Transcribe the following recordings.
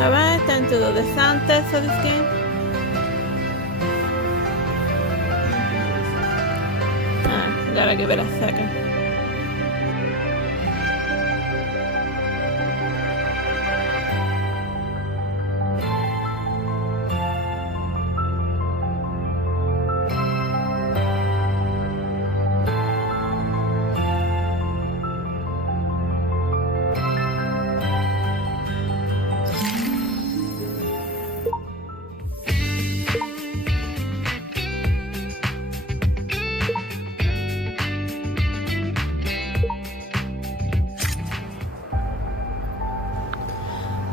Alright, time to do the sound test of this game. Gotta give it a second.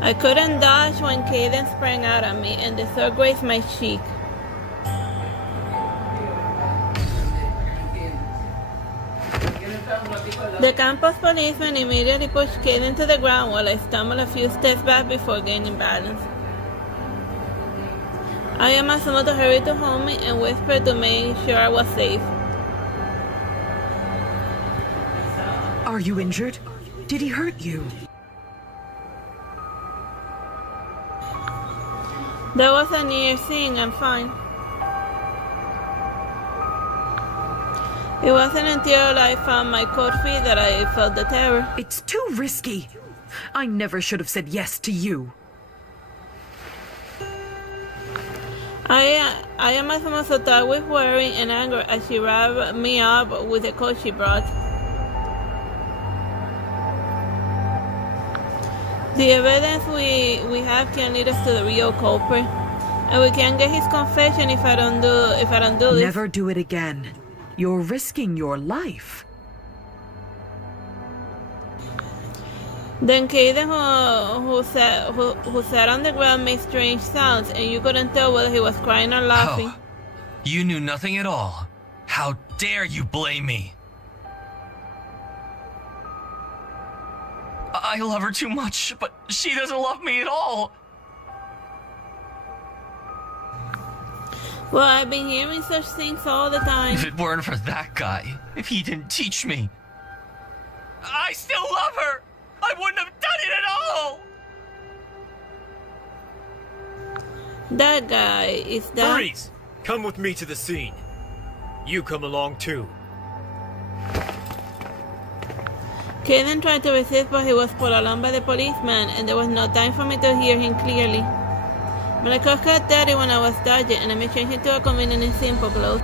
I couldn't dodge when Caden sprang out at me, and the sword grazed my cheek. The campus policeman immediately pushed Caden to the ground while I stumbled a few steps back before gaining balance. I am assumed to hurry to hold me and whispered to make sure I was safe. Are you injured? Did he hurt you? That was a near scene, I'm fine. It wasn't until I found my cold feet that I felt the terror. It's too risky. I never should have said yes to you. I am as so tired with worry and anger as she wrapped me up with the coat she brought. The evidence we have can lead us to the real culprit, and we can get his confession if I don't do this. Never do it again. You're risking your life. Then Caden, who sat on the ground, made strange sounds, and you couldn't tell whether he was crying or laughing. Oh, you knew nothing at all. How dare you blame me? I love her too much, but she doesn't love me at all. Well, I've been hearing such things all the time. If it weren't for that guy, if he didn't teach me, I still love her. I wouldn't have done it at all. That guy is that. Freeze! Come with me to the scene. You come along too. Caden tried to resist, but he was pulled along by the policeman, and there was no time for me to hear him clearly. My clothes got dirty when I was dodging, and I made change into a convenient and simple clothes.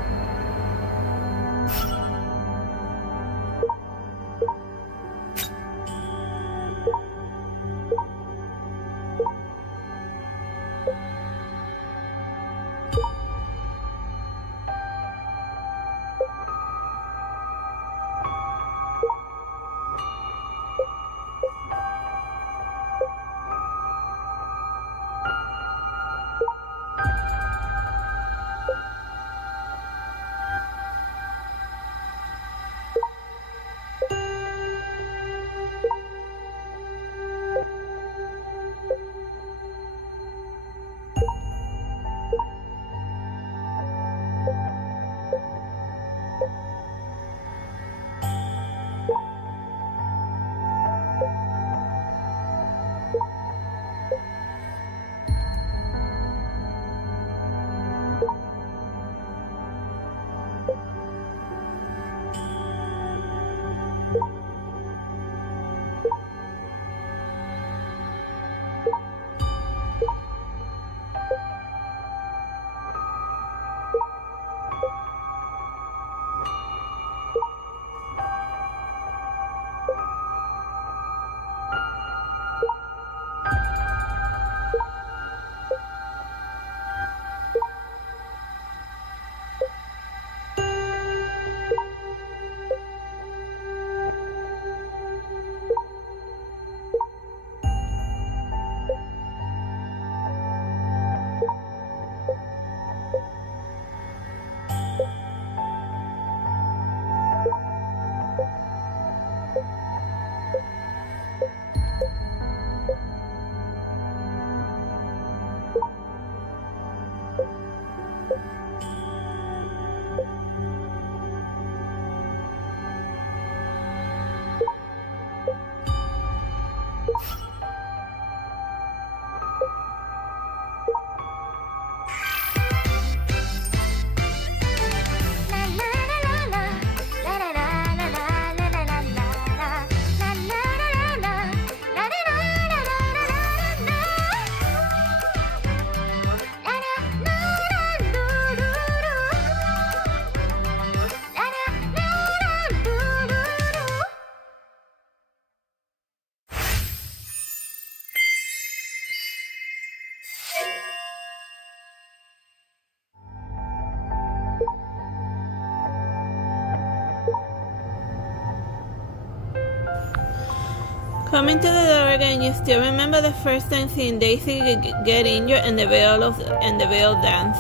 Coming to the door again, you still remember the first time seeing Daisy get injured and the veil dance.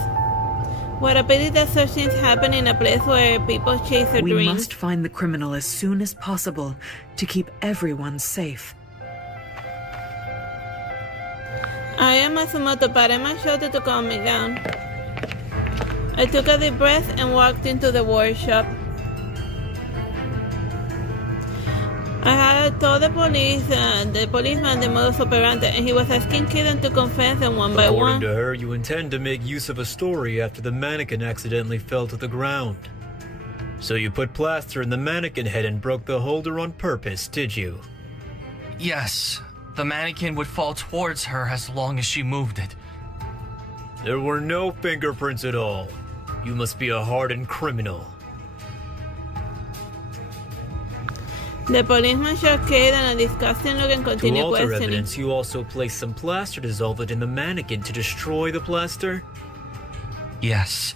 What a pity that such things happen in a place where people chase their We dreams. must find the criminal as soon as possible to keep everyone safe. I am Matsumoto. Paré my shoulder to calm me down. I took a deep breath and walked into the workshop. I had told the policeman the modus operandi, and he was asking Kiden to confess them one by According one. to her, you intend to make use of a story after the mannequin accidentally fell to the ground. So you put plaster in the mannequin head and broke the holder on purpose, did you? Yes, the mannequin would fall towards her as long as she moved it. There were no fingerprints at all. You must be a hardened criminal. The policeman showed Kiden a disgusting look and To continued alter questioning. evidence, you also placed some plaster dissolved in the mannequin to destroy the plaster? Yes.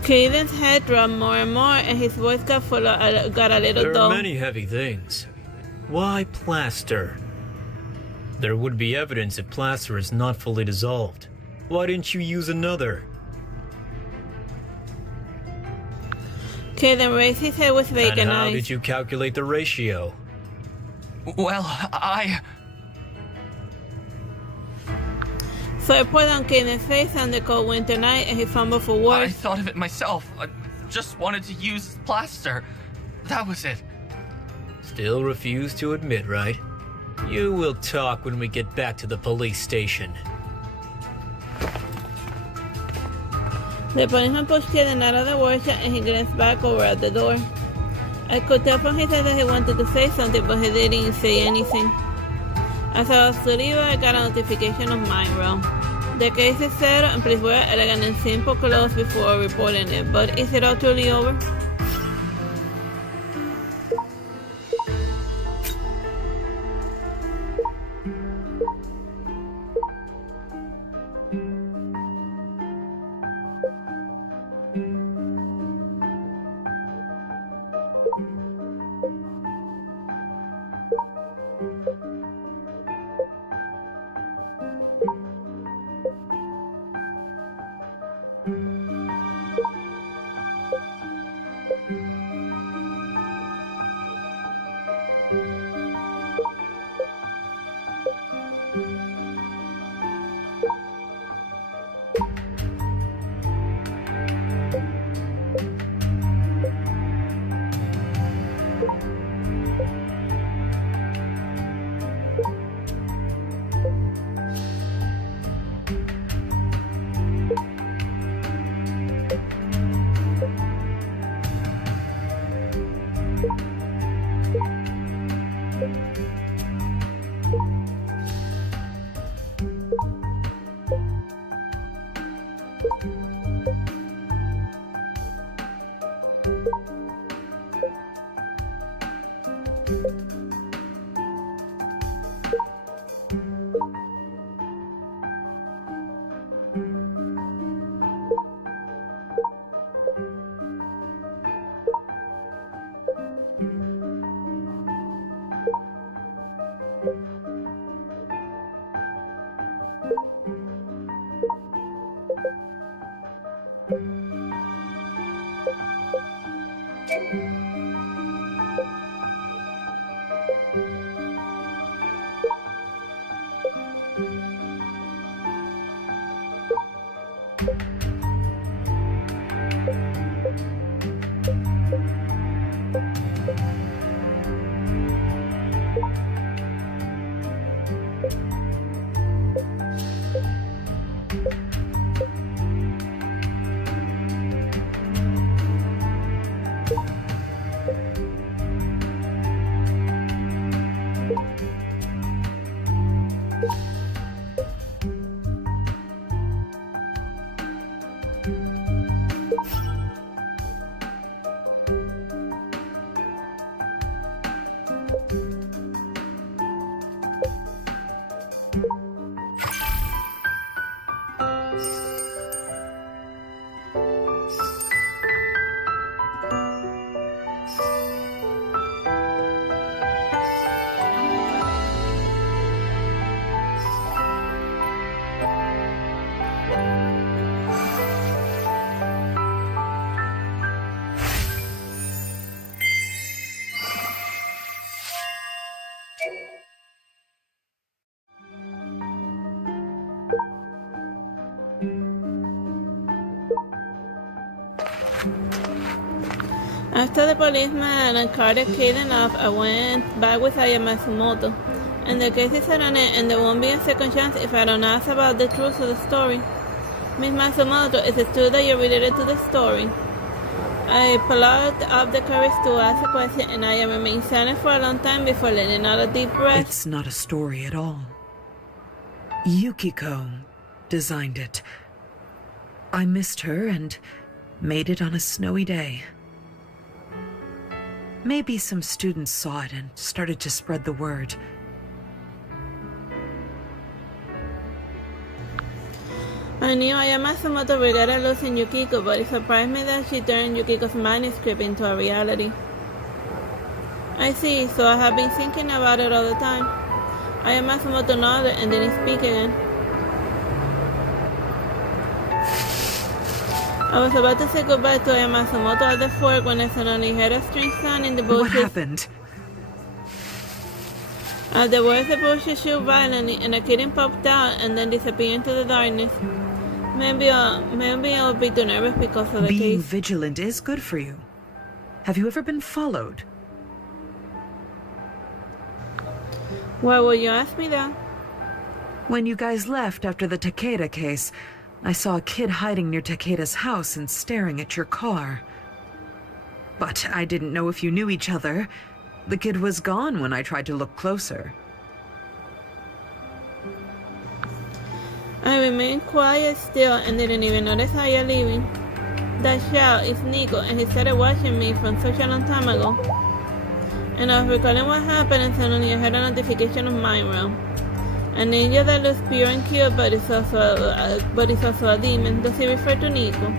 Kiden's head dropped more and more, and his voice got a little There dull. are many heavy things. Why plaster? There would be evidence if plaster is not fully dissolved. Why didn't you use another? Kiden raised his head with And vacant how eyes. did you calculate the ratio? Well, So I poured on Kiden's face on the cold winter night, and he fumbled for I words. thought of it myself. I just wanted to use plaster. That was it. Still refuse to admit, right? You will talk when we get back to the police station. The policeman pushed Kiden out of the workshop, and he glanced back over at the door. I could tell from his eyes that he wanted to say something, but he didn't say anything. As I was to leave, I got a notification of mine roll. The case is settled, and please wear elegant and simple clothes before reporting it. But is it all truly over? After the policeman and carted Kaden off, I went back with Aya Matsumoto. And the case is on it, and there won't be a second chance if I don't ask about the truth of the story. Miss Matsumoto, is it true that you're related to the story? I plucked up the courage to ask a question, and I remained silent for a long time before letting out a deep breath. It's not a story at all. Yukiko designed it. I missed her and made it on a snowy day. Maybe some students saw it and started to spread the word. I knew Aya Matsumoto regretted losing Yukiko, but it surprised me that she turned Yukiko's manuscript into a reality. I see, so I have been thinking about it all the time. Aya Matsumoto nodded and didn't speak again. I was about to say goodbye to Aya Matsumoto at the fork when I suddenly heard a strange sound in the bushes. What happened? At the words, the bushes shook violently and a kitten popped out and then disappeared into the darkness. Maybe I'll be too nervous because of the Being case. vigilant is good for you. Have you ever been followed? Why would you ask me that? When you guys left after the Takeda case, I saw a kid hiding near Takeda's house and staring at your car. But I didn't know if you knew each other. The kid was gone when I tried to look closer. I remained quiet still and didn't even notice Aya leaving. That shout is Nico, and he started watching me from such a long time ago. And I was recalling what happened, and suddenly I heard a notification of Mind Realm. An angel that looks pure and cute, but is also a demon. Does he refer to Nico?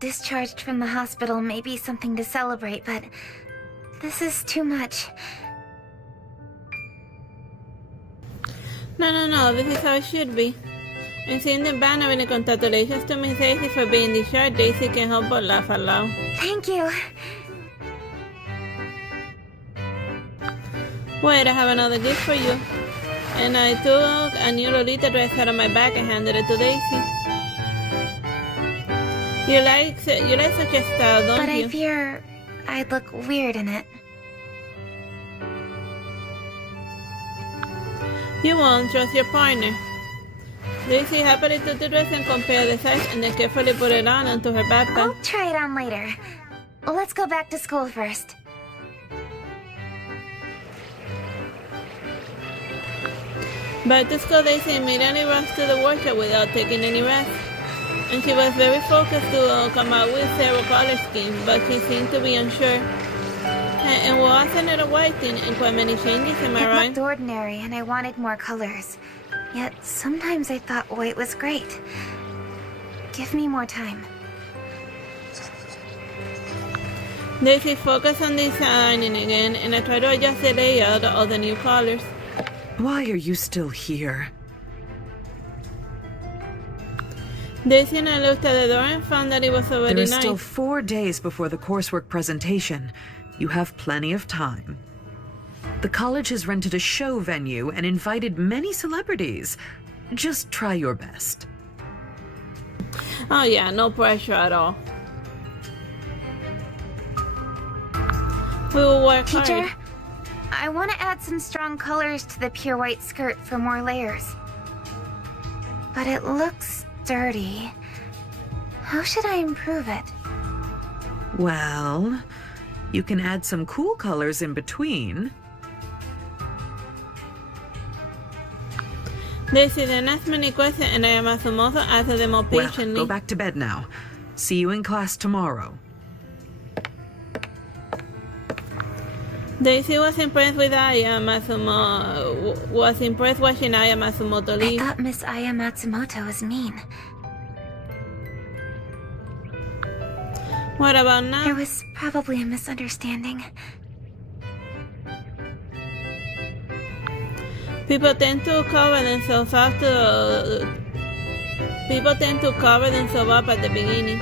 discharged from the hospital may be something to celebrate, but this is too much. No, this is how it should be. And seeing the banner and the congratulations to Miss Daisy for being discharged, Daisy can't help but laugh out loud. Thank you. Wait, I have another gift for you. And I took a new Lolita dress out of my bag and handed it to Daisy. You like such a style, don't But you? I fear I'd look weird in it. You won't trust your partner. Daisy happily took the dress and compared the size and then carefully put it on onto her backpack. I'll try it on later. Let's go back to school first. Back to school, Daisy immediately rushed to the workshop without taking any rest. And she was very focused to come out with several color schemes, but she seemed to be unsure. And wasn't it a white thing and quite many changes, am I It right? looked ordinary and I wanted more colors. Yet sometimes I thought white was great. Give me more time. Daisy focused on designing again, and I tried to adjust the layout of the new colors. Why are you still here? Daisy and I looked at the door and found that it was already There is night. still 4 days before the coursework presentation. You have plenty of time. The college has rented a show venue and invited many celebrities. Just try your best. Oh yeah, no pressure at all. We will work Teacher, hard. I want to add some strong colors to the pure white skirt for more layers. But it looks dirty. How should I improve it? Well, you can add some cool colors in between. Daisy then asked many questions, and I am also answered them more Well, patiently. go back to bed now. See you in class tomorrow. Daisy was impressed with Aya Matsumoto. Was impressed watching Aya Matsumoto I leave. thought Miss Aya Matsumoto was mean. What about There now? was probably a misunderstanding. People tend to cover themselves up at the beginning.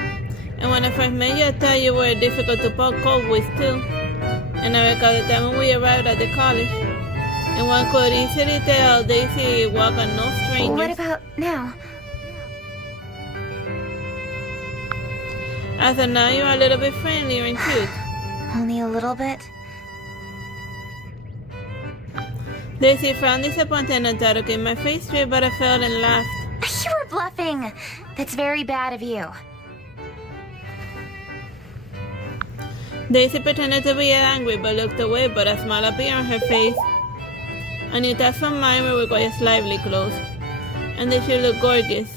And when I first met you, I thought you were difficult to cope with too. And I recall the time when we arrived at the college. And one could easily tell Daisy walked on no strangers. What about now? As of now, you're a little bit friendlier and cute. Only a little bit? Daisy frowned disappointed and tried to keep my face straight, but I felt and laughed. You were bluffing! That's very bad of you. Daisy pretended to be angry but looked away, but a smile appeared on her face. Anita's from mine were quite slightly close, and they should look gorgeous.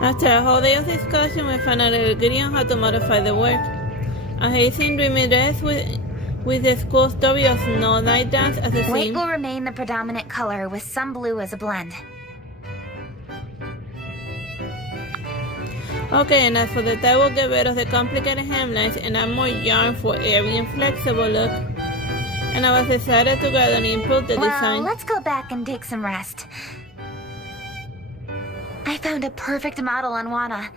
After a whole day of discussion, we finally agreed on how to modify the work. A hazy dreamy dress with the school story of Snow Night Dance as a White theme. will remain the predominant color with some blue as a blend. Okay, and as for the tie, we'll get rid of the complicated hemlines and add more yarn for airy and flexible look. And I was decided to gradually improve the Well, design. let's go back and take some rest. I found a perfect model on Wana.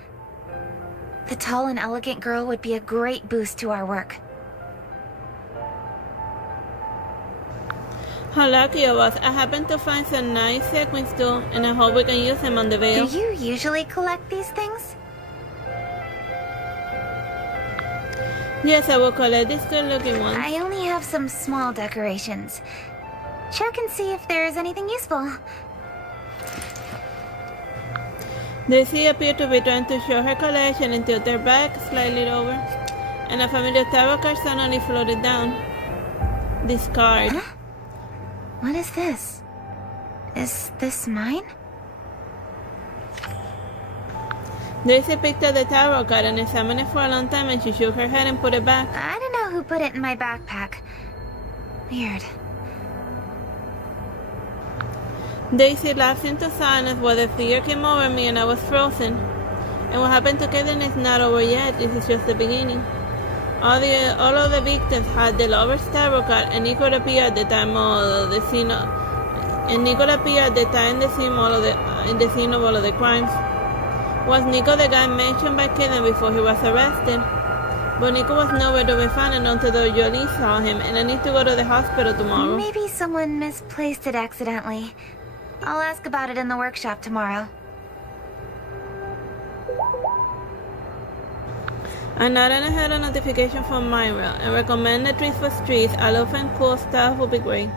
The tall and elegant girl would be a great boost to our work. How lucky of us. I happened to find some nice sequins too, and I hope we can use them on the veil. Do you usually collect these things? Yes, I will collect these good looking ones. I only have some small decorations. Check and see if there is anything useful. Daisy appeared to be trying to show her collection and tilted her back slightly over, and a familiar tarot card suddenly floated down. Discard. Huh? What is this? Is this mine? Daisy picked up the tarot card and examined it for a long time, and she shook her head and put it back. I don't know who put it in my backpack. Weird. Daisy lapsed into silence while the fear came over me and I was frozen. And what happened to Kaden is not over yet. This is just the beginning. All of the victims had the lover's tarot card, and Nico appeared at the time of the scene. And Nico appeared at the time in the scene of all of the crimes. Was Nico the guy mentioned by Kaden before he was arrested? But Nico was nowhere to be found until Jolie saw him, and I need to go to the hospital tomorrow. Maybe someone misplaced it accidentally. I'll ask about it in the workshop tomorrow. Another had a notification from Myra and recommended trees for streets. I love and cool stuff would be great.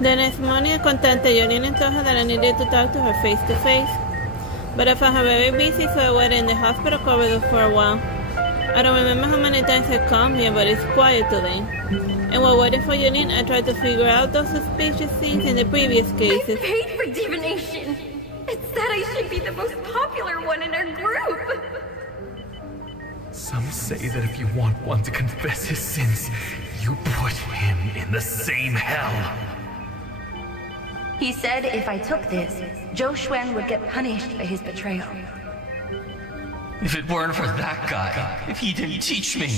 The next morning, I contacted Yolene and told her that I needed to talk to her face to face. But I found her very busy, so I waited in the hospital corridor for a while. I don't remember how many times I come here, but it's quiet today. And while waiting for Yolene, I tried to figure out those suspicious things in the previous cases. I paid for divination. It said I should be the most popular one in our group. Some say that if you want one to confess his sins, you put him in the same hell. He said if I took this, Zhou Xuan would get punished for his betrayal. If it weren't for that guy, if he didn't teach me.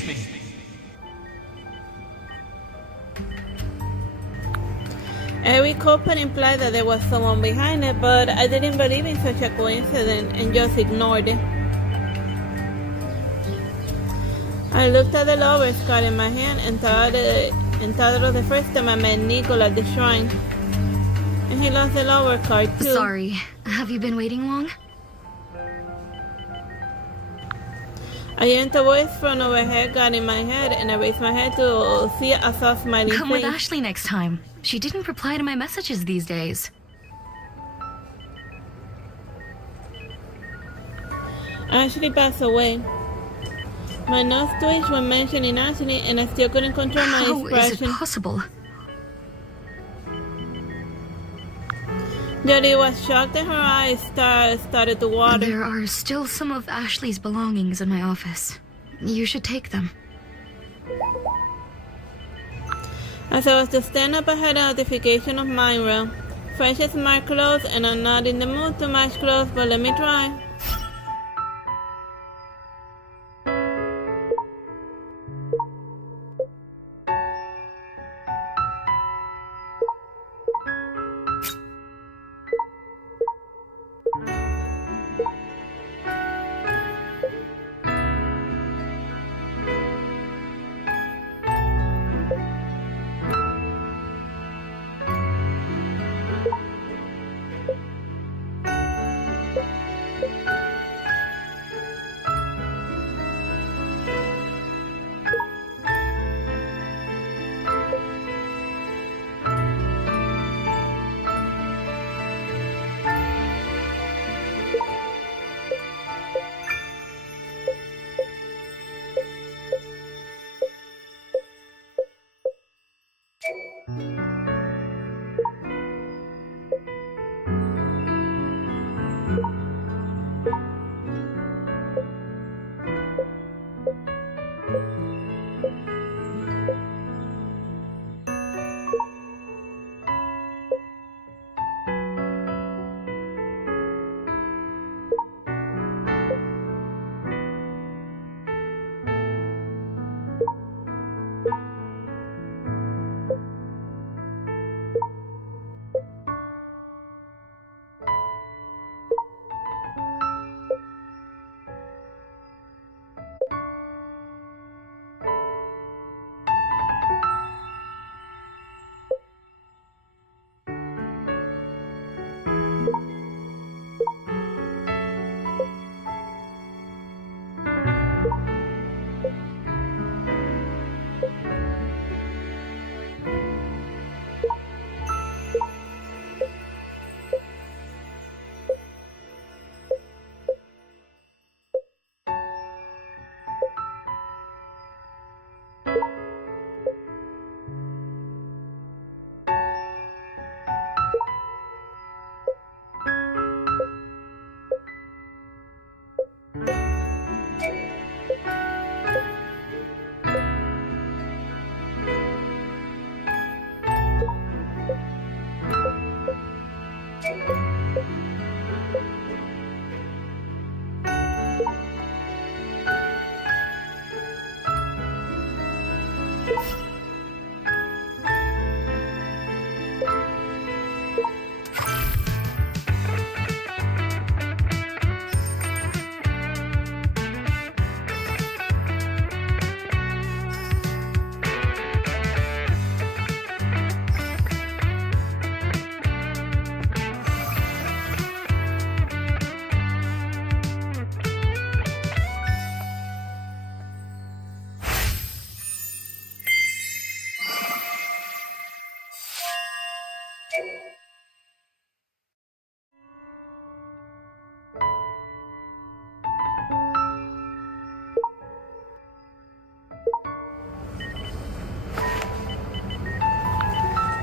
Every couple implied that there was someone behind it, but I didn't believe in such a coincidence and just ignored it. I looked at the lover's card in my hand and thought it was the first time I met Nicole at the shrine. And he lost the lover card too. Sorry, have you been waiting long? A gentle voice from overhead got in my head, and I raised my head to see a soft smiling Come face. with Ashley next time. She didn't reply to my messages these days. Ashley passed away. My nose twitched when mentioning Ashley, and I still couldn't control my How is it expression. possible? Jodie was shocked and her eyes started to water. There are still some of Ashley's belongings in my office. You should take them. As I was to stand up, I had a notification of Myra. Fresh smart clothes, and I'm not in the mood to match clothes, but let me try.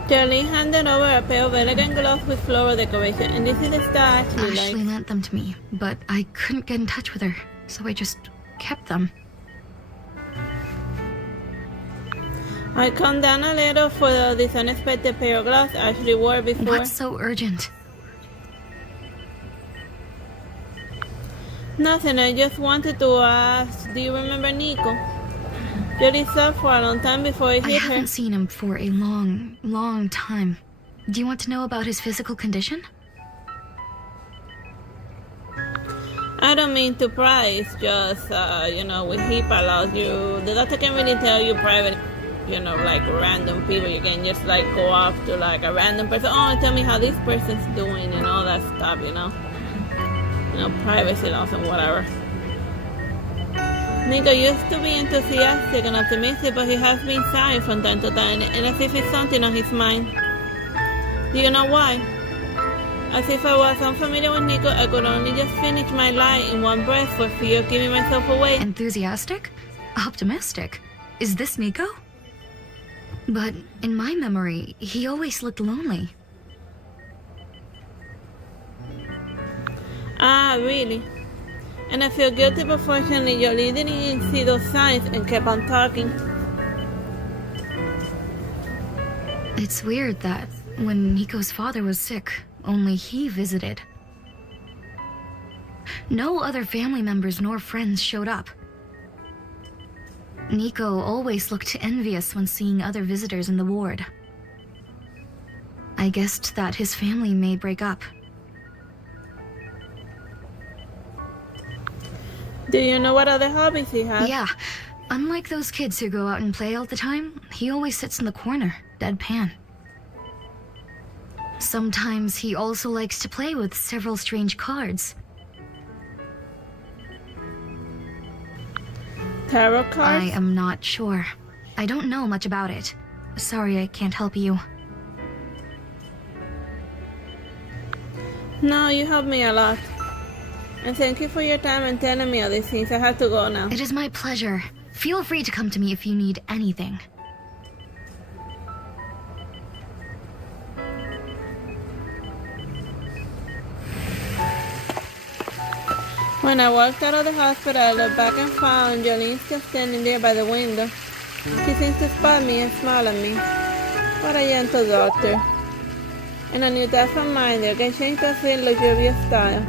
Charlene handed over a pair of elegant gloves with floral decoration, and this is the style Ashley Ashley likes. lent them to me, but I couldn't get in touch with her, so I just kept them. I come down a little for this unexpected pair of gloves Ashley wore before. What's so urgent? Nothing, I just wanted to ask, do you remember Nico? Jody stopped for a long time before it I hit her. haven't seen him for a long, long time. Do you want to know about his physical condition? I don't mean to pry, it's just, with HIPAA laws, the doctor can really tell you private, like random people. You can just like go off to like a random person, oh, tell me how this person's doing and all that stuff, privacy laws and whatever. Nico used to be enthusiastic and optimistic, but he has been sighing from time to time, and as if it's something on his mind. Do you know why? As if I was unfamiliar with Nico, I could only just finish my lie in one breath for fear of giving myself away. Enthusiastic? Optimistic? Is this Nico? But in my memory, he always looked lonely. Ah, really? And I feel guilty, but fortunately Jolie didn't see those signs and kept on talking. It's weird that when Nico's father was sick, only he visited. No other family members nor friends showed up. Nico always looked envious when seeing other visitors in the ward. I guessed that his family may break up. Do you know what other hobbies he has? Yeah, unlike those kids who go out and play all the time, he always sits in the corner, deadpan. Sometimes he also likes to play with several strange cards. Tarot cards? I am not sure. I don't know much about it. Sorry, I can't help you. No, you helped me a lot. And thank you for your time and telling me all these things. I have to go now. It is my pleasure. Feel free to come to me if you need anything. When I walked out of the hospital, I looked back and found Jolene still standing there by the window. She seems to spot me and smile at me. What a gentle doctor. And I knew that from mine, they'll get changed to a fit luxurious style.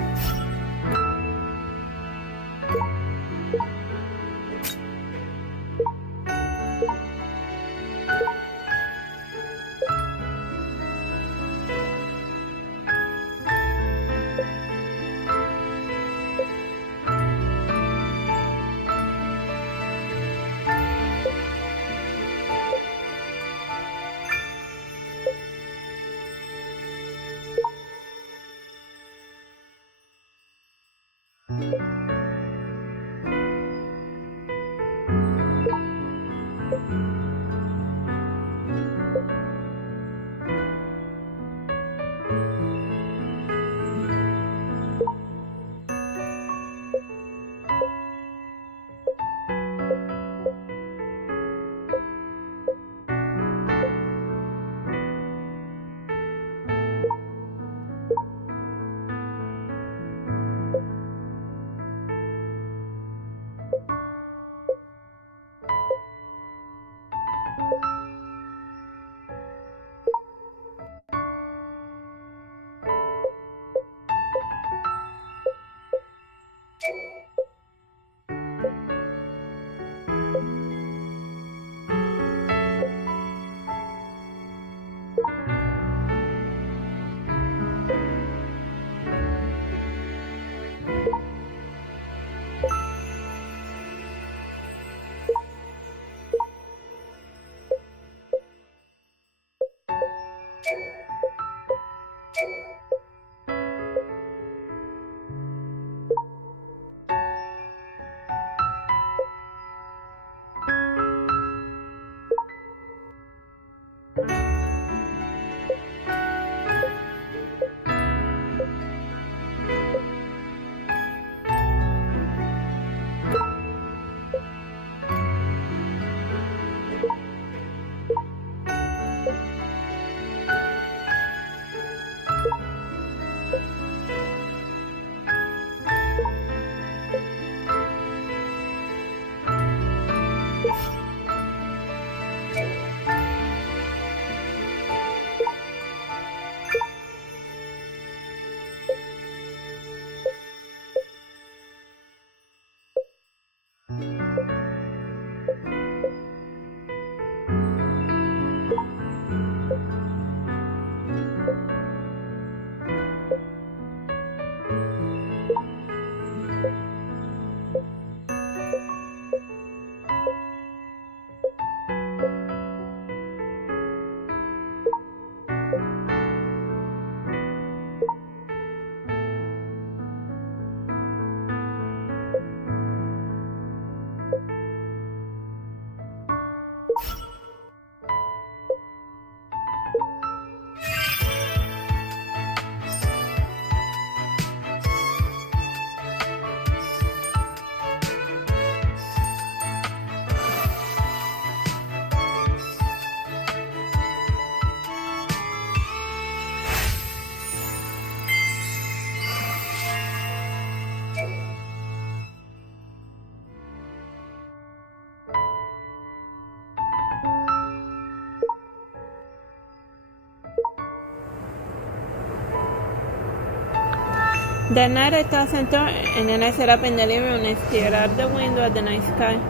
That night I tossed and turned, and then I sat up in the living room and stared out the window at the night sky.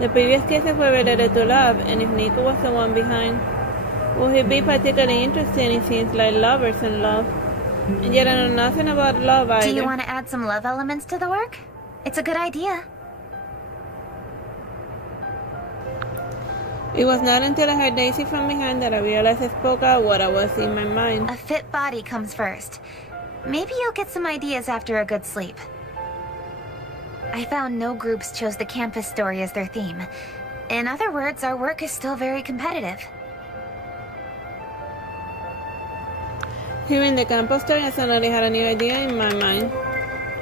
The previous cases were related to love, and if Nico was the one behind, would he be particularly interested in scenes like lovers and love? And yet I know nothing about love either. Do you want to add some love elements to the work? It's a good idea. It was not until I heard Daisy from behind that I realized I spoke out what I was in my mind. A fit body comes first. Maybe you'll get some ideas after a good sleep. I found no groups chose the campus story as their theme. In other words, our work is still very competitive. Hearing the campus story, I suddenly had a new idea in my mind.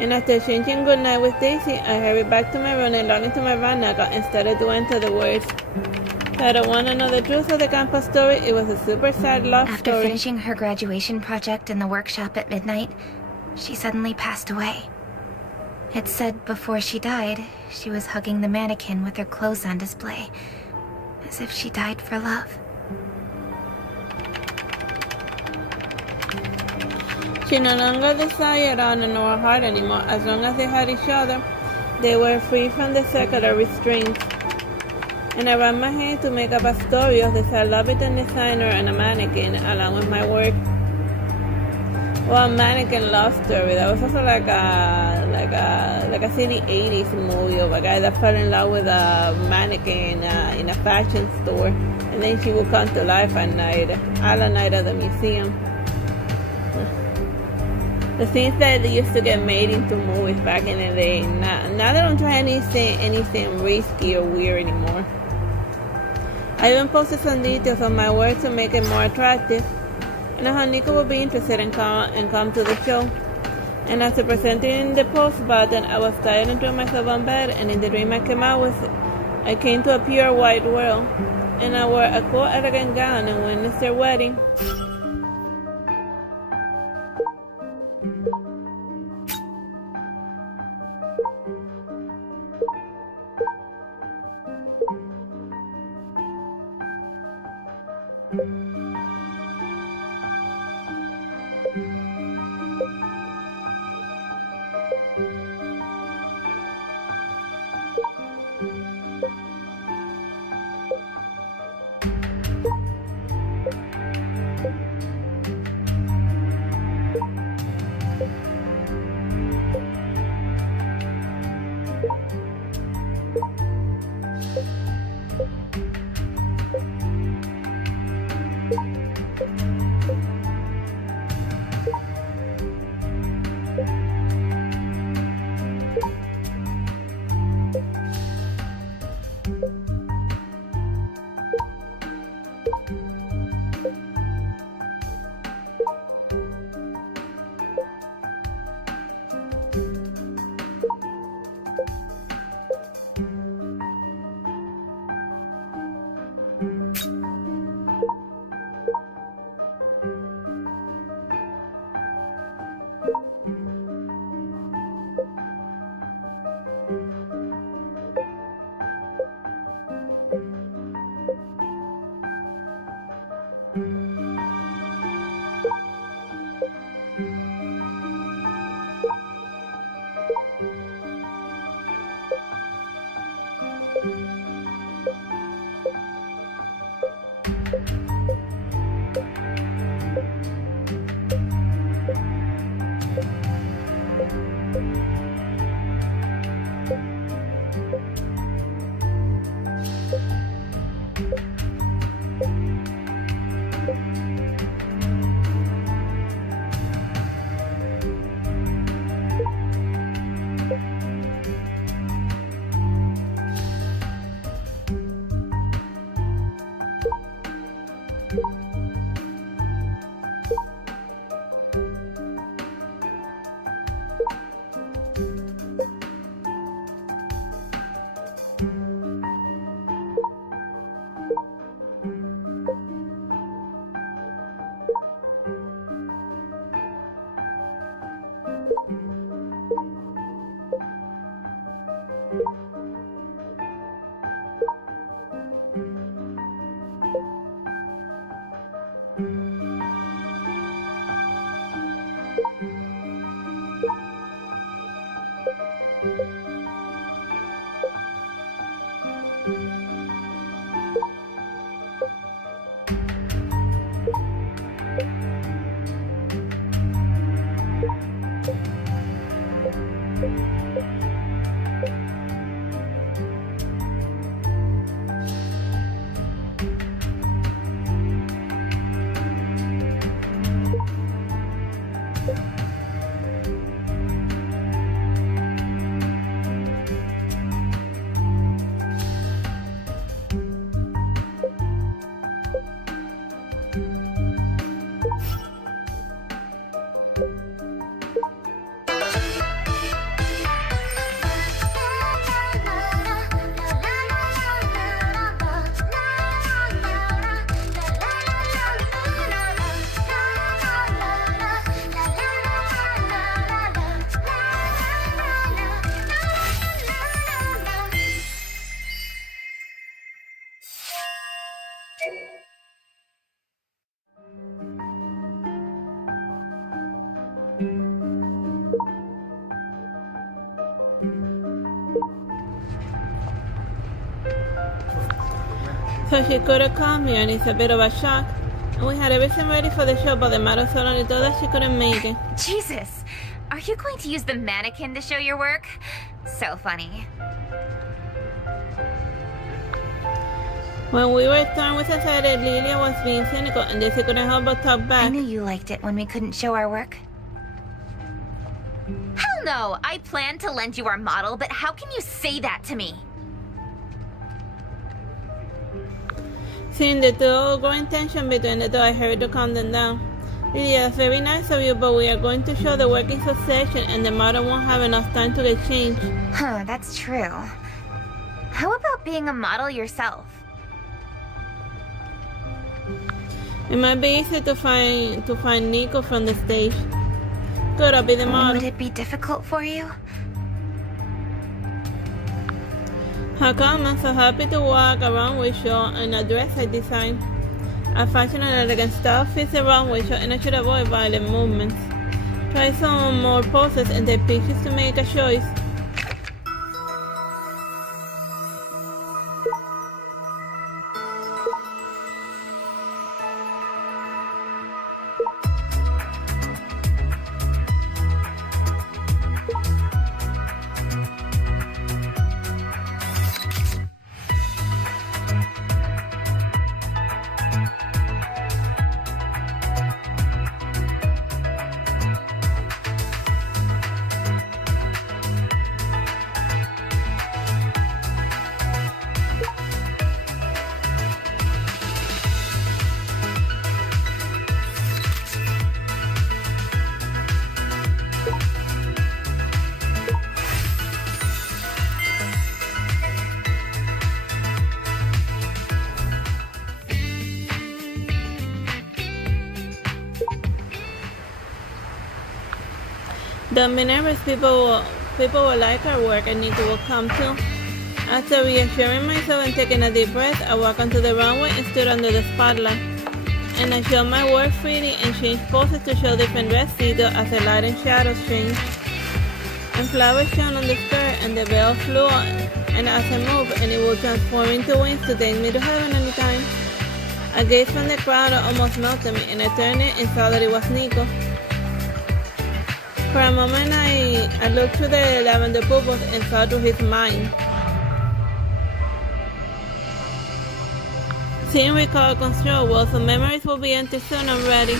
And after changing goodnight with Daisy, I hurried back to my room and logged into my vernacle and started to enter the words. I don't want to know the truth of the campus story. It was a super sad love After story. finishing her graduation project in the workshop at midnight, she suddenly passed away. It said before she died, she was hugging the mannequin with her clothes on display, as if she died for love. She no longer desired honor nor heart anymore. As long as they had each other, they were free from the secular restraints. And I ran my hand to make up a story of this Lovitan designer and a mannequin along with my work. Well, a mannequin love story. That was also like a silly 80s movie of a guy that fell in love with a mannequin in a fashion store, and then she would come to life at night, at the night of the museum. The things that they used to get made into movies back in the day. Now they don't try anything risky or weird anymore. I even posted some details on my work to make it more attractive, and I thought Nico would be interested in come to the show. And after presenting the post button, I was tired and threw myself on bed, and in the dream I came out with, I came to a pure white world, and I wore a cool elegant gown and witnessed their wedding. So she couldn't come here, and it's a bit of a shock. And we had everything ready for the show, but the model suddenly told us she couldn't make it. Jesus! Are you going to use the mannequin to show your work? So funny. When we were done, we decided Lilia was being cynical, and Daisy couldn't help but talk I back. knew you liked it when we couldn't show our work. Hell no! I planned to lend you our model, but how can you say that to me? Seeing the two growing tension between the two, I hurried to calm them down. Lilia, that's very nice of you, but we are going to show the work in succession, and the model won't have enough time to get changed. Huh, that's true. How about being a model yourself? It might be easier to find Nico from the stage. Good, I'll be the model. Would it be difficult for you? How come? I'm so happy to walk around with you in a dress I designed. A fashion and elegant style fits the runway show, and I should avoid violent movements. Try some more poses and take pictures to make a choice. Don't be nervous, people will like our work and Nico will come too. After reassuring myself and taking a deep breath, I walked onto the runway and stood under the spotlight. And I showed my work freely and changed poses to show different dress details as the light and shadows changed. And flowers shone on the skirt and the veil flew on, and as I moved, and it would transform into wings to take me to heaven anytime. A gaze from the crowd almost melted me, and I turned it and saw that it was Nico. For a moment, I looked through the lavender pupils and saw through his mind. Seeing recall control, well, some memories will be empty soon, I'm ready.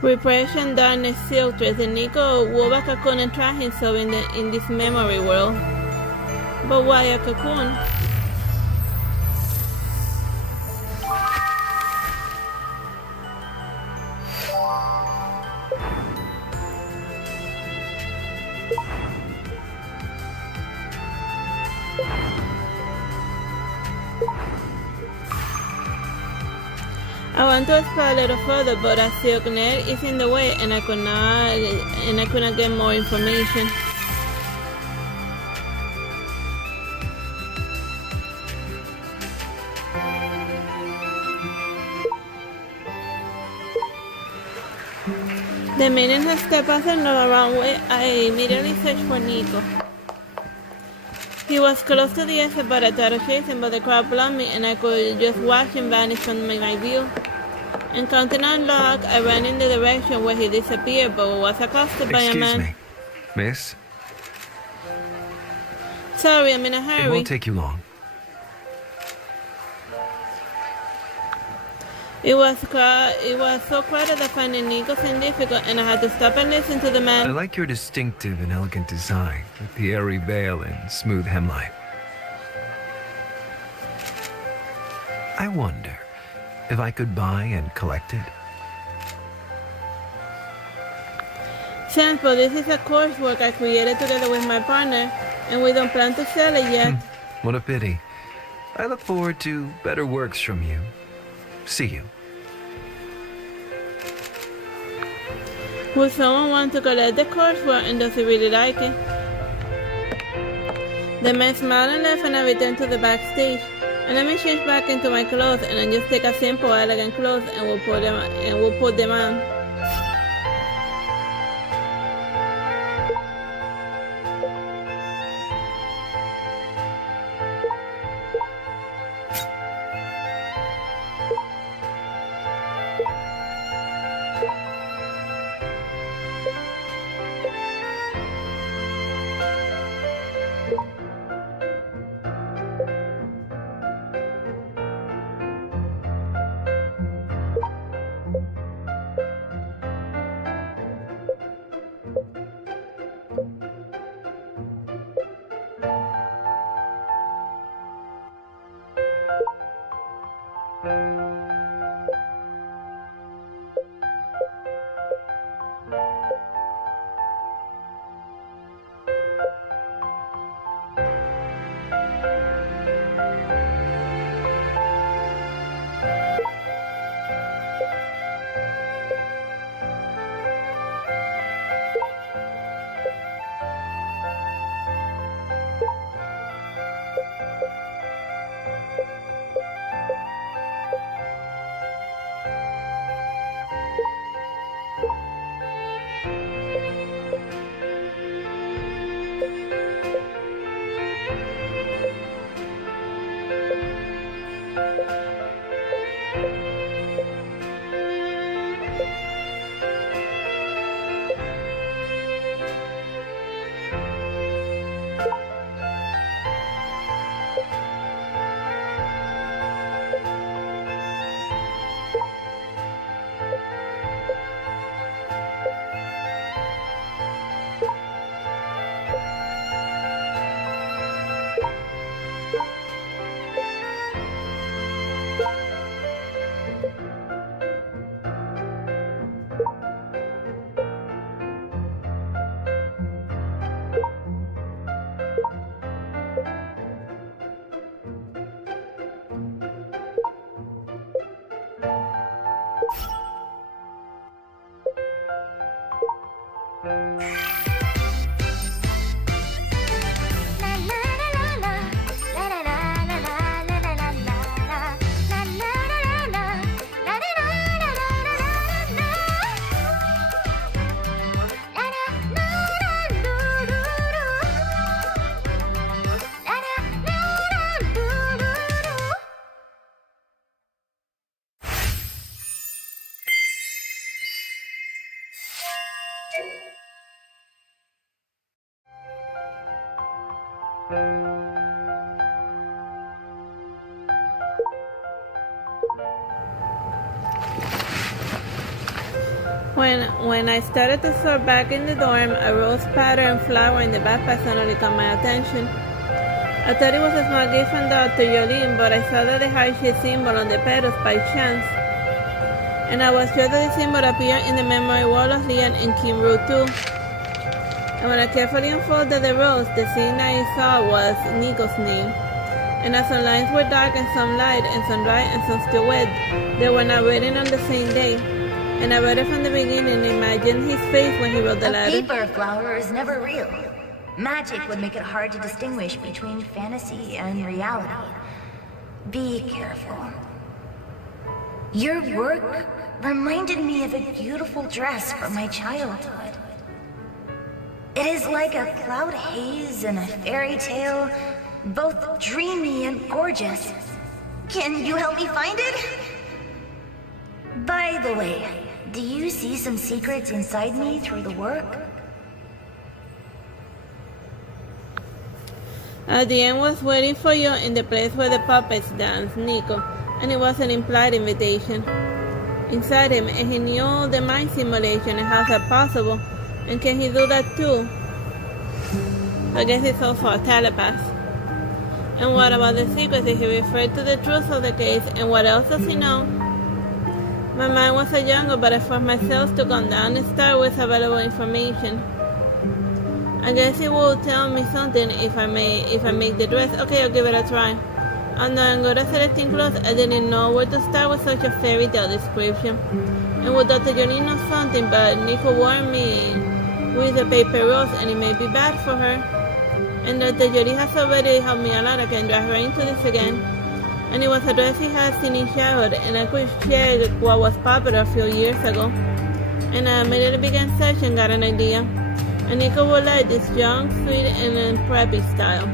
Repression, darkness, filters, and Nico wore back a cocoon and trapped himself in this memory world. But why a cocoon? I want to explore a little further, but a Silknet is in the way, and I could not get more information. The minute I stepped outside the wrong way, I immediately searched for Nico. He was close to the exit, but I tried to chase him, but the crowd blocked me, and I could just watch him vanish from my view. Encountering a log, I ran in the direction where he disappeared, but was accosted by a man. Excuse me, miss. Sorry, I'm in a hurry. It won't take you long. It was so crowded that finding Nico seemed difficult, and I had to stop and listen to the I man. like your distinctive and elegant design, with the airy veil and smooth hemline. I wonder if I could buy and collect it. Thanks, but this is a coursework I created together with my partner, and we don't plan to sell it yet. What a pity. I look forward to better works from you. See you. Would someone want to collect the coursework, and does he really like it? The man smiled and left, and I returned to the backstage. And let me change back into my clothes, and I just take a simple, elegant clothes, and we'll put them on. When I started to sort back in the dorm, a rose pattern flower in the backpack suddenly caught my attention. I thought it was a small gift from Dr. Yolene, but I saw that the heart-shaped symbol on the petals by chance. And I was sure that the symbol appeared in the memory wall of Lian and Kim Root too. And when I carefully unfolded the rose, the thing I saw was Nico's name. And as some lines were dark and some light and some dry and some still wet, they were not written on the same day. And I read it from the beginning and imagined his face when he wrote the letter. A paper flower is never real. Magic would make it hard to distinguish between fantasy and reality. Be careful. Your work reminded me of a beautiful dress from my childhood. It is like a cloud haze in a fairy tale, both dreamy and gorgeous. Can you help me find it? By the way, do you see some secrets inside me through the work? At the end was waiting for you in the place where the puppets dance, Nico, and it was an implied invitation. Inside him, and he knew the mind simulation and how that possible, and can he do that too? I guess he's also a telepath. And what about the secrets? Did he refer to the truth of the case, and what else does he know? My mind was a jungle, but I forced myself to come down and start with available information. I guess he will tell me something if I make the dress. Okay, I'll give it a try. And I'm good at selecting clothes. I didn't know where to start with such a fairy tale description. And with Dr. Jolie knows something, but Nico warned me with the paper rose, and it may be bad for her. And Dr. Jolie has already helped me a lot. I can drive her into this again. And it was a dress he had seen in childhood, and I could share what was popular a few years ago. And I immediately began searching and got an idea. And Nico would like this young, sweet, and preppy style.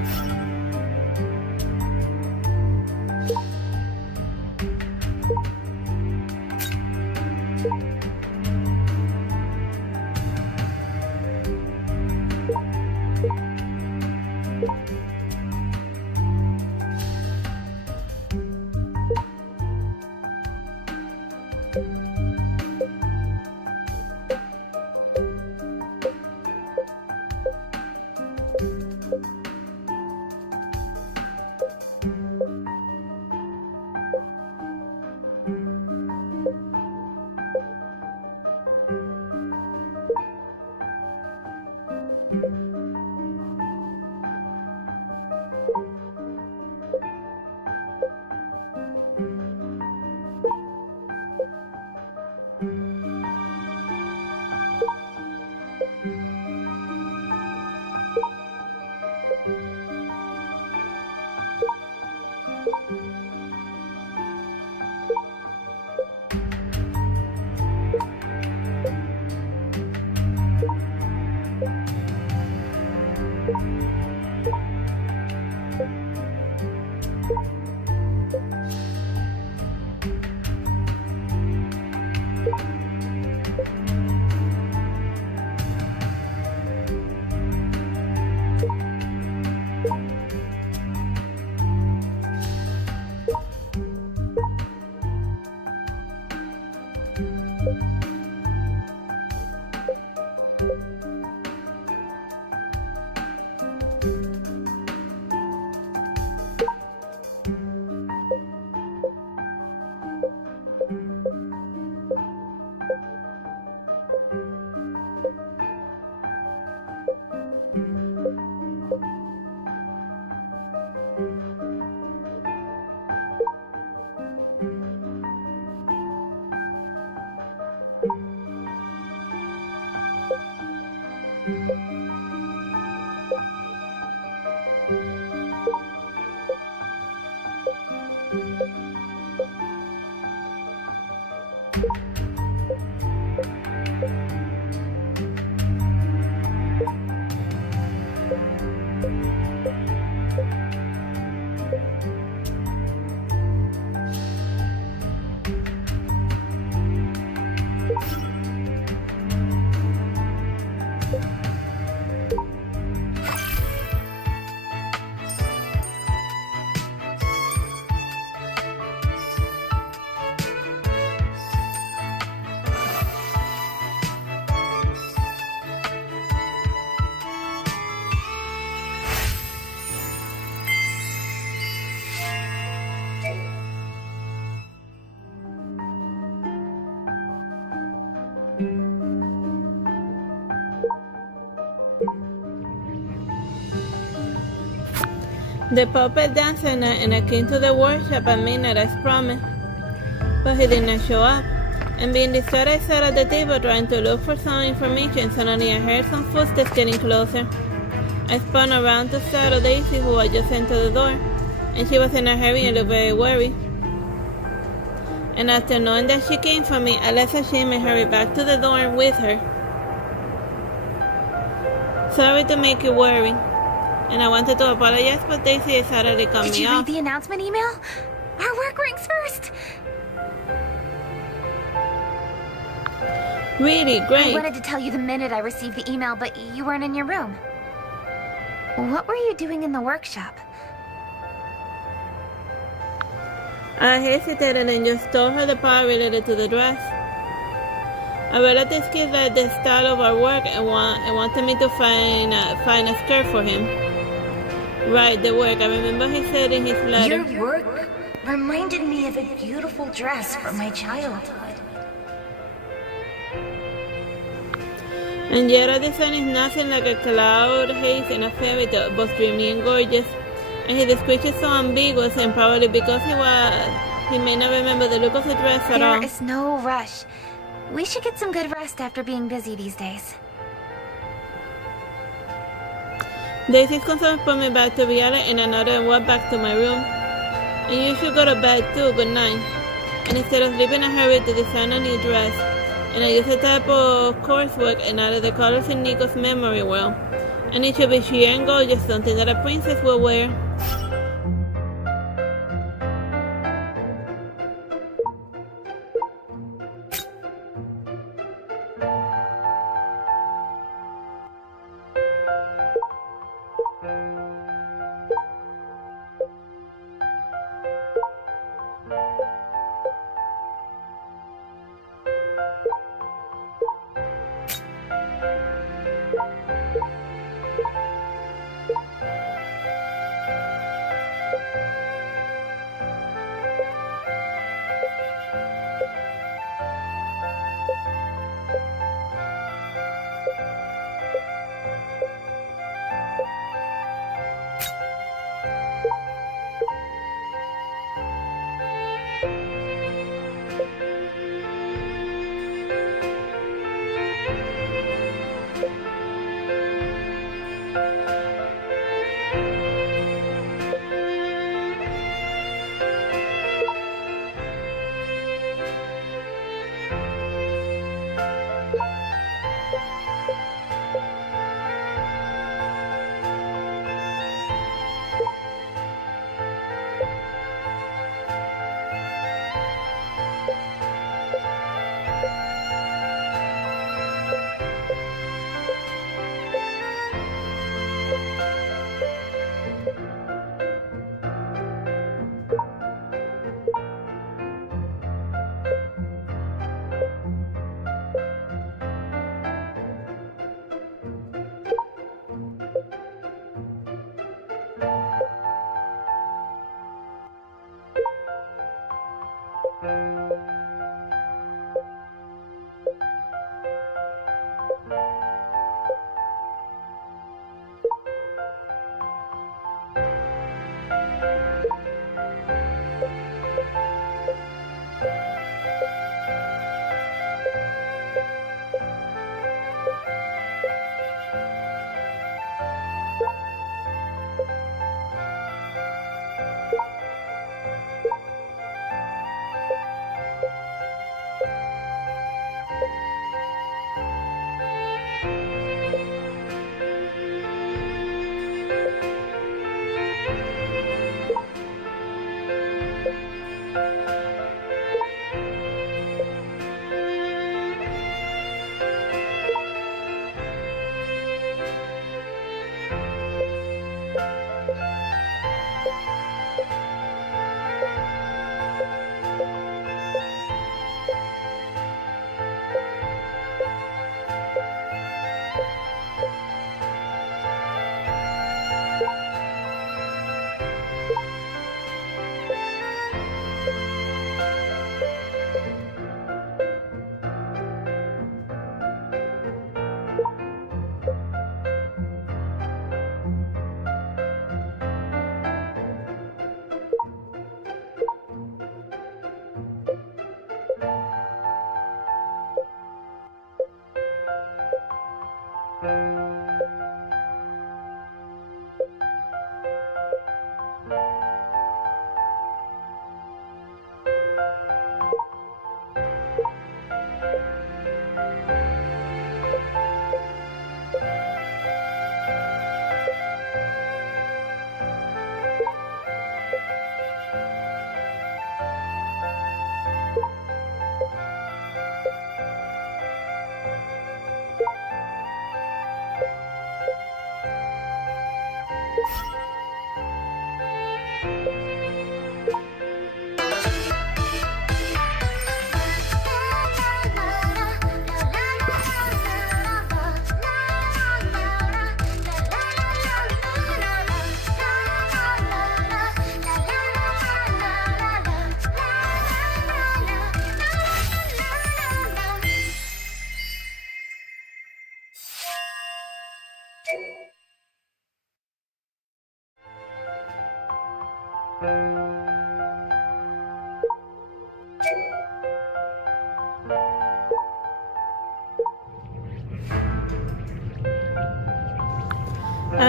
The puppet danced that night and I came to the workshop at midnight as promised. But he did not show up. And being distracted, I sat at the table trying to look for some information. Suddenly I heard some footsteps getting closer. I spun around to startle Daisy, who had just entered the door, and she was in a hurry and looked very worried. And after knowing that she came for me, I left ashamed and hurried back to the door with her. Sorry to make you worry. And I wanted to apologize, but Daisy decided to cut Did me you off. read the announcement email? Our work ranks first! Really? I Great. wanted to tell you the minute I received the email, but you weren't in your room. What were you doing in the workshop? I hesitated and just told her the part related to the dress. I read that this kid liked the style of our work and wanted me to find a skirt for him. Right, the work. I remember he said in his letter. Your work reminded me of a beautiful dress from my childhood. And yet our design is nothing like a cloud haze in a fairy tale, both dreamy and gorgeous. And his description is so ambiguous, and probably because he may not remember the look of the dress at all. There is no rush. We should get some good rest after being busy these days. Daisy's concern put me back to reality, and I nodded and walked back to my room. And you should go to bed too, good night. And instead of sleeping, I hurried to design a new dress. And I used a type of coursework and added the colors in Nico's memory well. And it should be sheer and gorgeous, something that a princess will wear.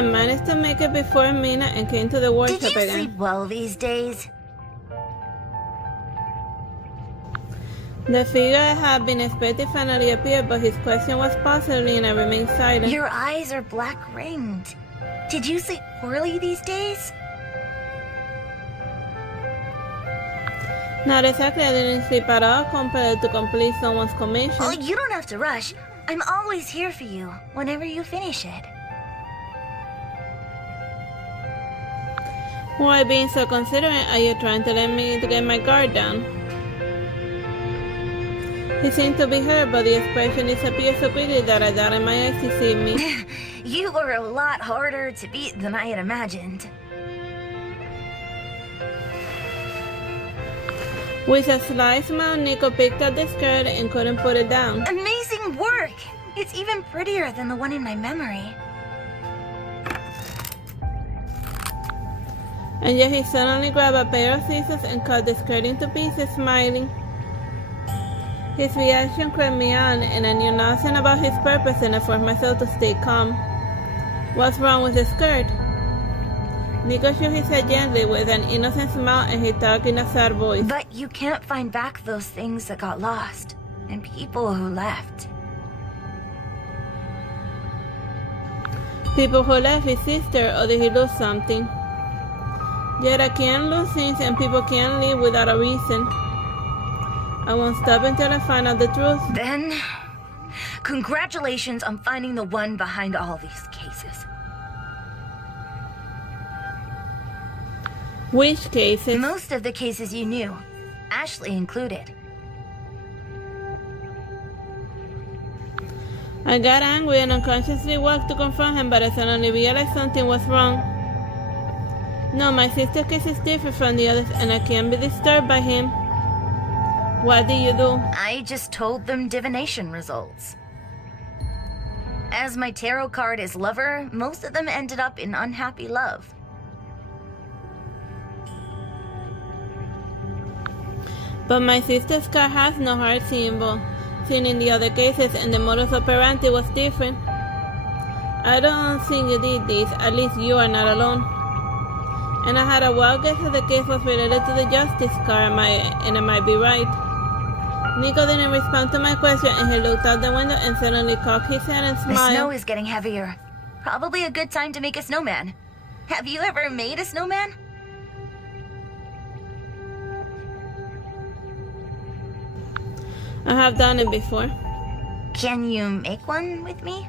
I managed to make it before midnight and came to the Did workshop you again. sleep well these days? The figure I had been expecting finally appeared, but his question was possibly, and I remained silent. Your eyes are black ringed. Did you sleep poorly these days? Not exactly, I didn't sleep at all compared to complete someone's commission. Oh, you don't have to rush. I'm always here for you, whenever you finish it. Why being so considerate? Are you trying to let me to get my guard down? He seemed to be hurt, but the expression disappeared so quickly that I doubted my eyes to see me. You were a lot harder to beat than I had imagined. With a sly smile, Nico picked up the skirt and couldn't put it down. Amazing work! It's even prettier than the one in my memory. And yet he suddenly grabbed a pair of scissors and cut the skirt into pieces, smiling. His reaction crept me on, and I knew nothing about his purpose, and I forced myself to stay calm. What's wrong with the skirt? Nico shook his head gently with an innocent smile, and he talked in a sad voice. But you can't find back those things that got lost, and people who left. People who left his sister, or did he lose something? Yet I can't lose things, and people can't live without a reason. I won't stop until I find out the truth. Then, congratulations on finding the one behind all these cases. Which cases? Most of the cases you knew, Ashley included. I got angry and unconsciously walked to confront him, but I suddenly realized something was wrong. No, my sister's case is different from the others, and I can't be disturbed by him. What did you do? I just told them divination results. As my tarot card is lover, most of them ended up in unhappy love. But my sister's card has no heart symbol, seen in the other cases, and the modus operandi was different. I don't think you did this, at least you are not alone. And I had a wild guess that the case was related to the justice card, and I might be right. Nico didn't respond to my question, and he looked out the window and suddenly cocked his head and The smiled. snow is getting heavier. Probably a good time to make a snowman. Have you ever made a snowman? I have done it before. Can you make one with me?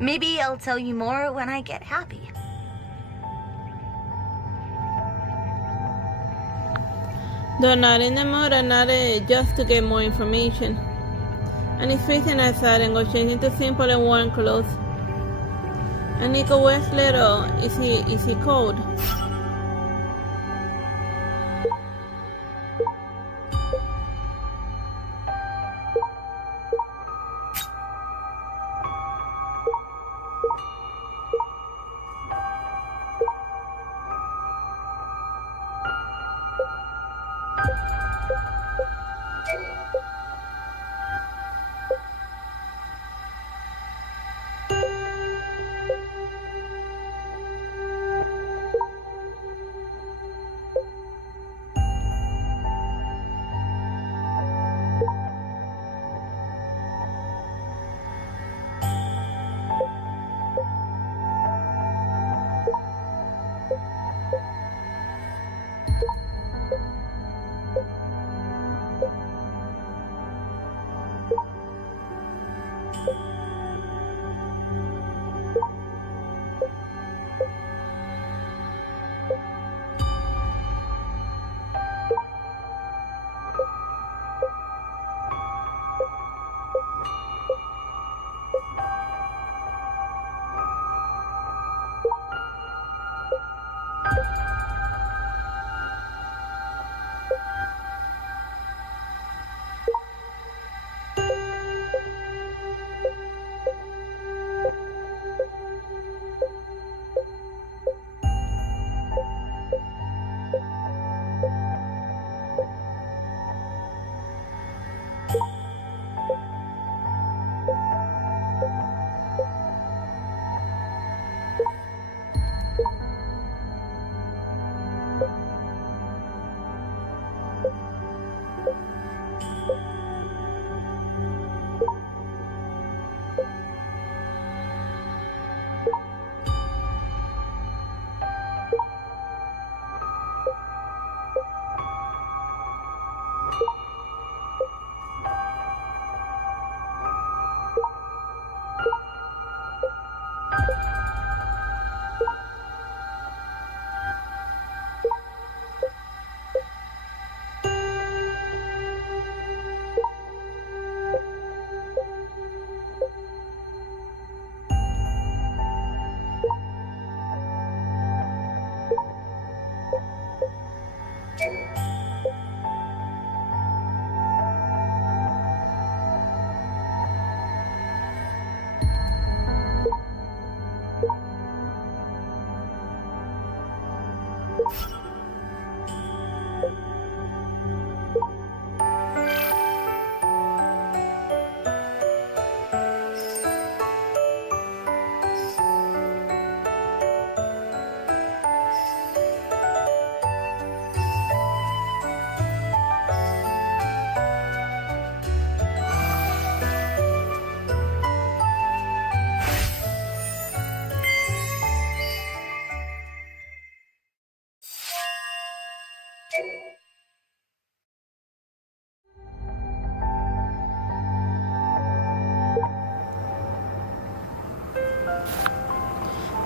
Maybe I'll tell you more when I get happy. Though not in the mood, I'm not just to get more information. And it's freezing outside and go changing to simple and warm clothes. And Nico wears little. Is he cold?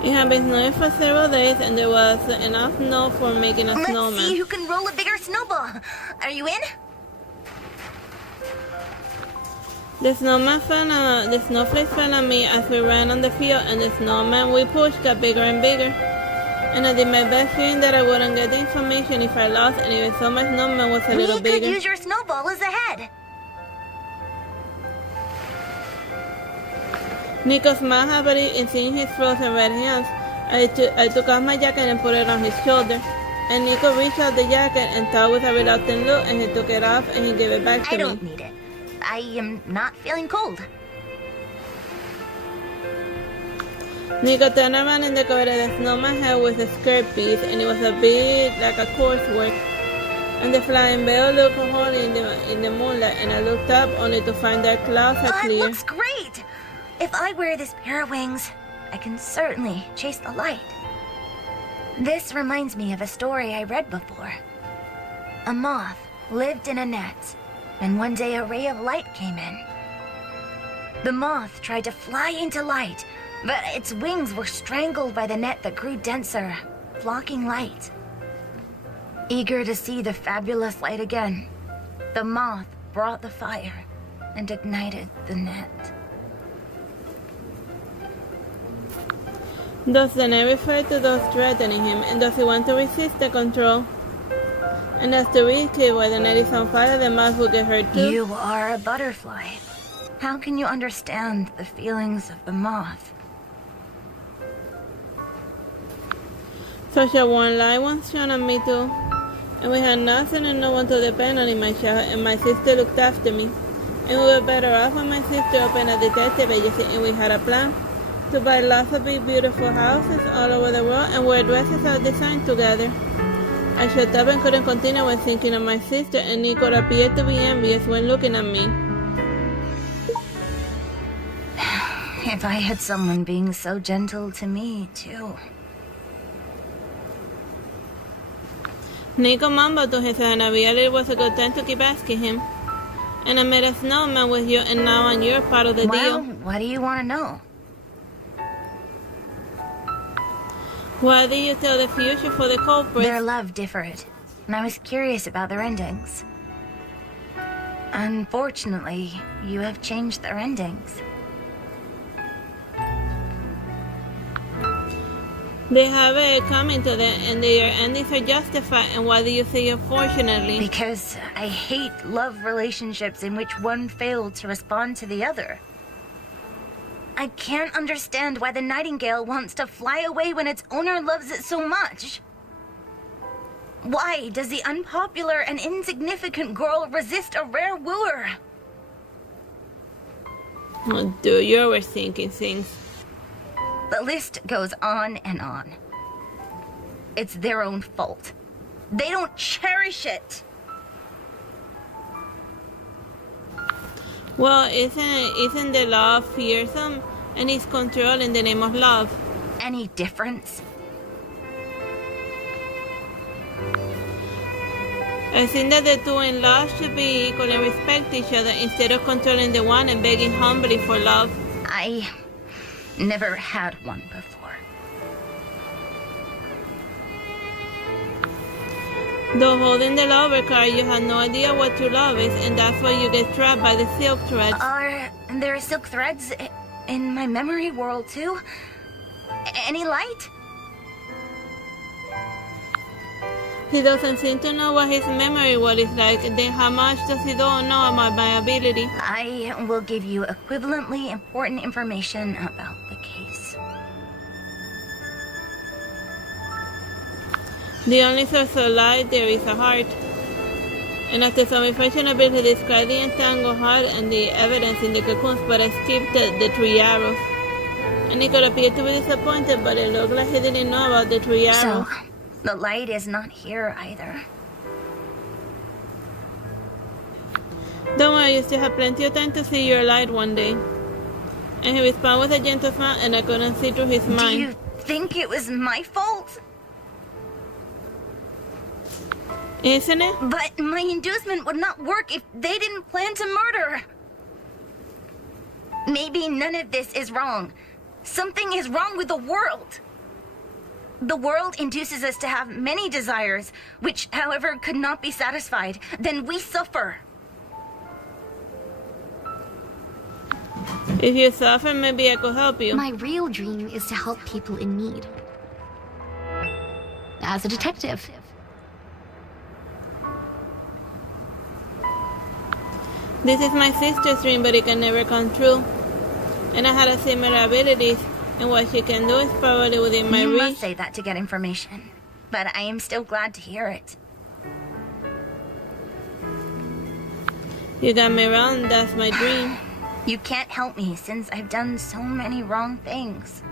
It had been snowing for several days and there was enough snow for making a Let's snowman. see who can roll a bigger snowball. Are you in? The snowflakes fell on me as we ran on the field, and the snowman we pushed got bigger and bigger. And I did my best feeling that I wouldn't get the information if I lost, and even so my snowman was a little We bigger. could use your snowball as a head. Nico smiled happily and seeing his frozen red hands. I took off my jacket and put it on his shoulder. And Nico reached out the jacket and thought with a reluctant look, and he took it off and he gave it back to I me. don't need it. I am not feeling cold. Nico turned around and decorated the snowman's head with a skirt piece, and it was a big, like a coursework. And the flying veil looked holy in the moonlight, and I looked up only to find that clouds are Oh, it clear. looks great! If I wear this pair of wings, I can certainly chase the light. This reminds me of a story I read before. A moth lived in a net, and one day a ray of light came in. The moth tried to fly into light, but its wings were strangled by the net that grew denser, blocking light. Eager to see the fabulous light again, the moth brought the fire and ignited the net. Thus the net referred to those threatening him, and thus he wanted to resist the control. And as to risk it, while the net is on fire, the moth will get hurt too. You are a butterfly. How can you understand the feelings of the moth? Such a warm light once shone on me too. And we had nothing and no one to depend on in my child, and my sister looked after me. And we were better off when my sister opened a detective agency, and we had a plan to buy lots of big beautiful houses all over the world and wear dresses all designed together. I shut up and couldn't continue when thinking of my sister, and Nico appeared to be envious when looking at me. If I had someone being so gentle to me, too. Nico mumbled to himself, and I realized it was a good time to keep asking him. And I made a snowman with you, and now you're part of the Well, deal. what do you want to know? Why did you tell the future for the culprits? Their love differed, and I was curious about their endings. Unfortunately, you have changed their endings. They have it coming to them, and their endings are justified. And why do you say unfortunately? Because I hate love relationships in which one failed to respond to the other. I can't understand why the nightingale wants to fly away when its owner loves it so much. Why does the unpopular and insignificant girl resist a rare wooer? Oh, dude, you're overthinking things. The list goes on and on. It's their own fault. They don't cherish it. Well, isn't the love fearsome and is control in the name of love? Any difference? I think that the two in love should be equal and respect each other instead of controlling the one and begging humbly for love. I never had one before. Though holding the love requires you have no idea what true love is, and that's why you get trapped by the silk threads. Are there silk threads in my memory world too? Any light? He doesn't seem to know what his memory world is like, then how much does he don't know about my ability? I will give you equivalently important information about the case. The only source of light there is a heart. And after some information I able to describe the entangled heart and the evidence in the cocoons, but I skipped the 3 arrows. And Nicole appeared to be disappointed, but it looked like he didn't know about the 3 arrows. So, the light is not here either. Don't worry, you still have plenty of time to see your light one day. And he responded with a gentle smile, and I couldn't see through his Do mind. you think it was my fault? Isn't it? But my inducement would not work if they didn't plan to murder. Maybe none of this is wrong. Something is wrong with the world. The world induces us to have many desires, which, however, could not be satisfied. Then we suffer. If you suffer, maybe I could help you. My real dream is to help people in need. As a detective. This is my sister's dream, but it can never come true. And I had a similar abilities, and what she can do is probably within my You reach. must say that to get information, but I am still glad to hear it. You got me wrong, that's my dream. You can't help me since I've done so many wrong things.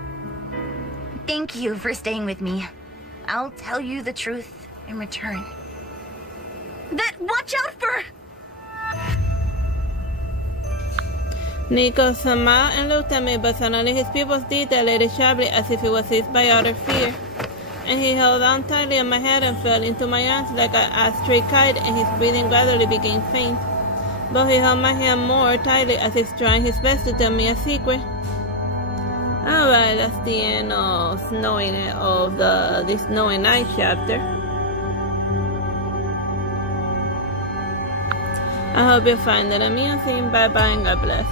Thank you for staying with me. I'll tell you the truth in return. Watch out for... Nico smiled and looked at me, but suddenly his pupils dilated sharply as if he was seized by utter fear. And he held on tightly on my head and fell into my arms like a stray kite, and his breathing gradually became faint. But he held my hand more tightly as he's trying his best to tell me a secret. Alright, that's the end of this Snowy Night chapter. I hope you find it amusing. Bye bye and God bless.